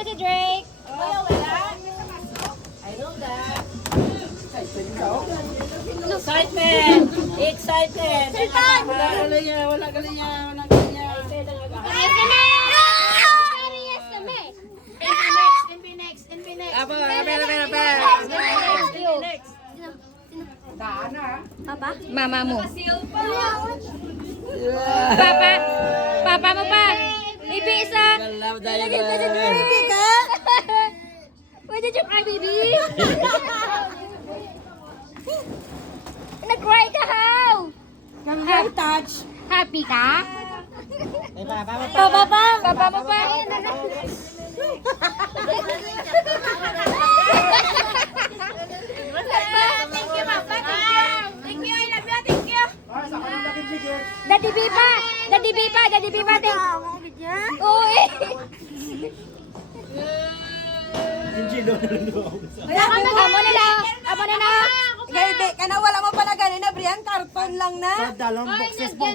na si Drake. I know that. Excited! Excited! Wala galingan. Papa? Mama mo. Papa? Papa mo pa? Bibi isa? Bibi ka? Pwede yung kay Bibi? Nag-cry ka how? High touch. Happy ka? Papa Papa pa? Papa mo pa? Thank you, Papa. Thank you. I love you. Thank you. Daddy Bipa. Daddy Bipa. Daddy Bipa. Thank you. Uy. Amo na na. Amo na na. Gayde, kana wala mo pala ganina, Brian, karton lang na. Dalawang boxes po.